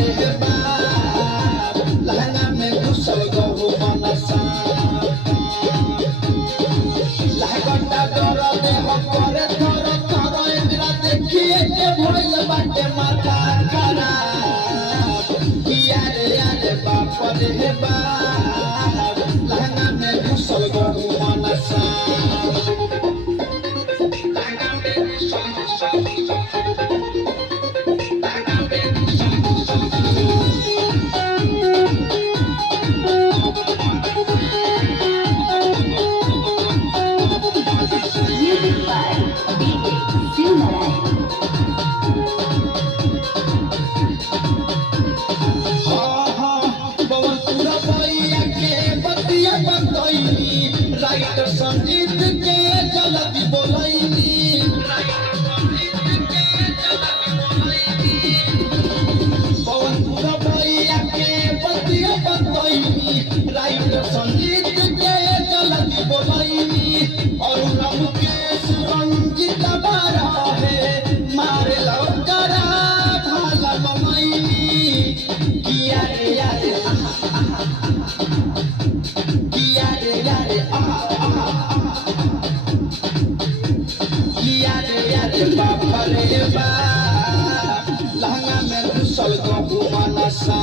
रे बाप लहंगा में घुसल गहु मनसा लहंगा डर देह करे थर थर इंद्रा देखिए के भइल बाटे माथा खराब किया रे बाप रे बाप लहंगा में घुसल गहु मनसा राइटर संगीत के जल्दी बोलैनी पवन भैया के बतिया बतैनी राइटर संगीत के जल्दी बोलैनी और मुकेश रंजीत बारा है मारे लौकरा भाला बनैनी किया रे यार बाप रे बाप लहंगा में घुसल गहु मनसा